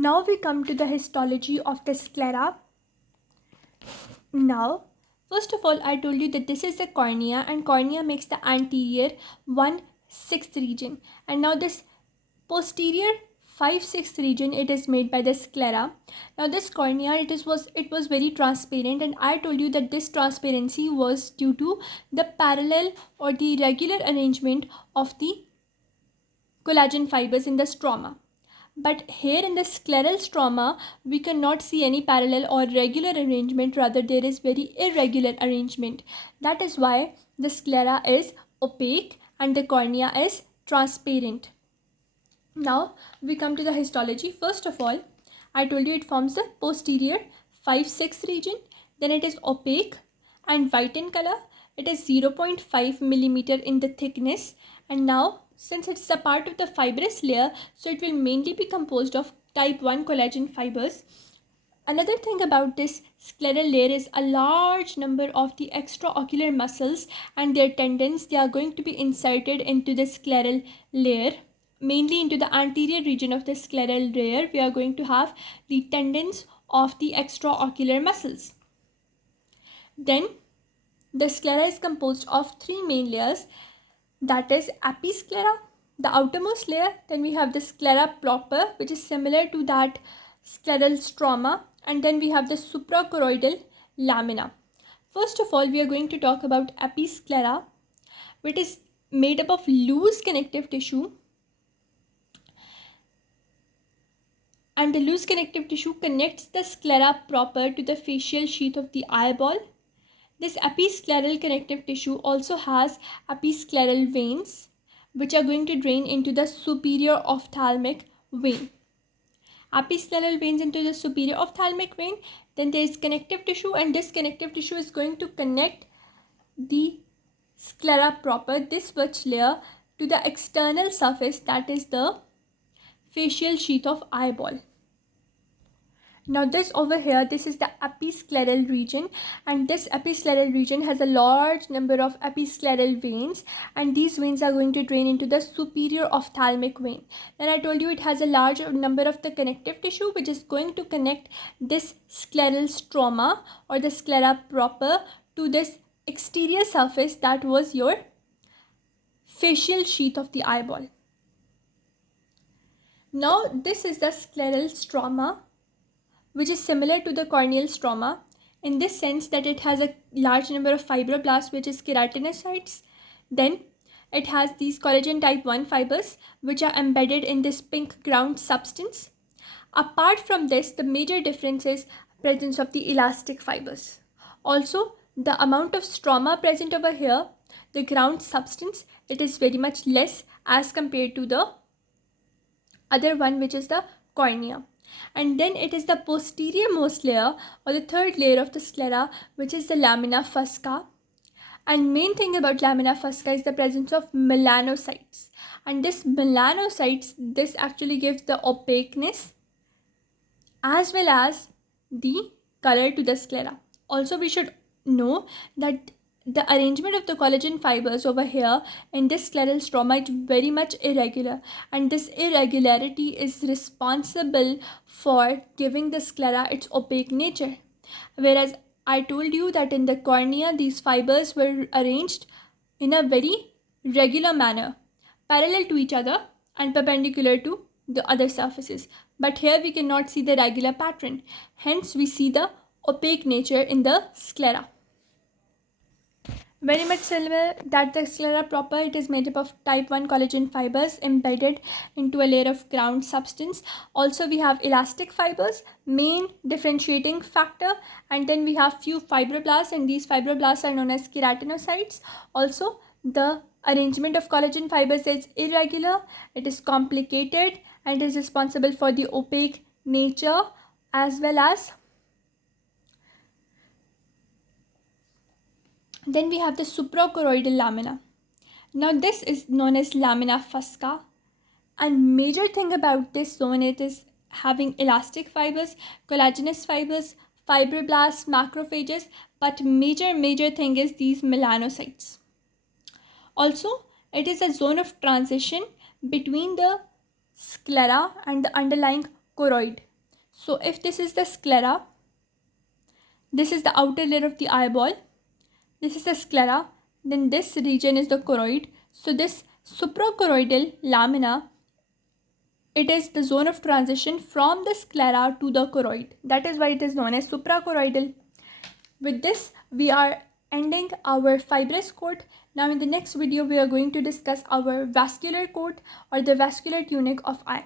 Now we come to the histology of the sclera. Now, first of all, I told you that this is the cornea, and cornea makes the anterior 1/6 region. And now this posterior 5/6 region, it is made by the sclera. Now this cornea, it was very transparent, and I told you that this transparency was due to the parallel or the regular arrangement of the collagen fibers in the stroma. But here in the scleral stroma, we cannot see any parallel or regular arrangement. Rather, there is very irregular arrangement. That is why the sclera is opaque and the cornea is transparent. Now, we come to the histology. First of all, I told you it forms the posterior 5/6 region. Then it is opaque and white in color. It is 0.5 millimeter in the thickness. And now, since it's a part of the fibrous layer, so it will mainly be composed of type 1 collagen fibers. Another thing about this scleral layer is a large number of the extraocular muscles and their tendons. They are going to be inserted into the scleral layer. Mainly into the anterior region of the scleral layer, we are going to have the tendons of the extraocular muscles. Then, the sclera is composed of three main layers. That is episclera, the outermost layer. Then we have the sclera proper, which is similar to that scleral stroma. And then we have the suprachoroidal lamina. First of all, we are going to talk about episclera, which is made up of loose connective tissue. And the loose connective tissue connects the sclera proper to the facial sheath of the eyeball. This episcleral connective tissue also has episcleral veins, which are going to drain into the superior ophthalmic vein. Episcleral veins into the superior ophthalmic vein. Then there is connective tissue, and this connective tissue is going to connect the sclera proper, this which layer, to the external surface, that is the facial sheath of eyeball. Now this over here, this is the episcleral region, and this episcleral region has a large number of episcleral veins, and these veins are going to drain into the superior ophthalmic vein. Then I told you it has a large number of the connective tissue, which is going to connect this scleral stroma or the sclera proper to this exterior surface, that was your facial sheath of the eyeball. Now this is the scleral stroma, which is similar to the corneal stroma in this sense that it has a large number of fibroblasts, which is keratinocytes. Then it has these collagen type 1 fibers, which are embedded in this pink ground substance. Apart from this, the major difference is presence of the elastic fibers. Also, the amount of stroma present over here, the ground substance, it is very much less as compared to the other one, which is the cornea. And then it is the posterior most layer or the third layer of the sclera, which is the lamina fusca. And main thing about lamina fusca is the presence of melanocytes. And this melanocytes, this actually gives the opaqueness as well as the color to the sclera. Also, we should know that the arrangement of the collagen fibers over here in this scleral stroma is very much irregular, and this irregularity is responsible for giving the sclera its opaque nature. Whereas I told you that in the cornea, these fibers were arranged in a very regular manner, parallel to each other and perpendicular to the other surfaces. But here we cannot see the regular pattern. Hence, we see the opaque nature in the sclera. Very much similar that the sclera proper, it is made up of type 1 collagen fibers embedded into a layer of ground substance. Also, we have elastic fibers, main differentiating factor, and then we have few fibroblasts, and these fibroblasts are known as keratinocytes. Also, the arrangement of collagen fibers is irregular, it is complicated, and is responsible for the opaque nature as well as. Then we have the suprachoroidal lamina. Now this is known as lamina fusca, and major thing about this zone, it is having elastic fibers, collagenous fibers, fibroblasts, macrophages, but major thing is these melanocytes. Also, it is a zone of transition between the sclera and the underlying choroid. So if this is the sclera, this is the outer layer of the eyeball, this is the sclera, then this region is the choroid. So this suprachoroidal lamina, it is the zone of transition from the sclera to the choroid. That is why it is known as suprachoroidal. With this, we are ending our fibrous coat. Now in the next video, we are going to discuss our vascular coat or the vascular tunic of eye.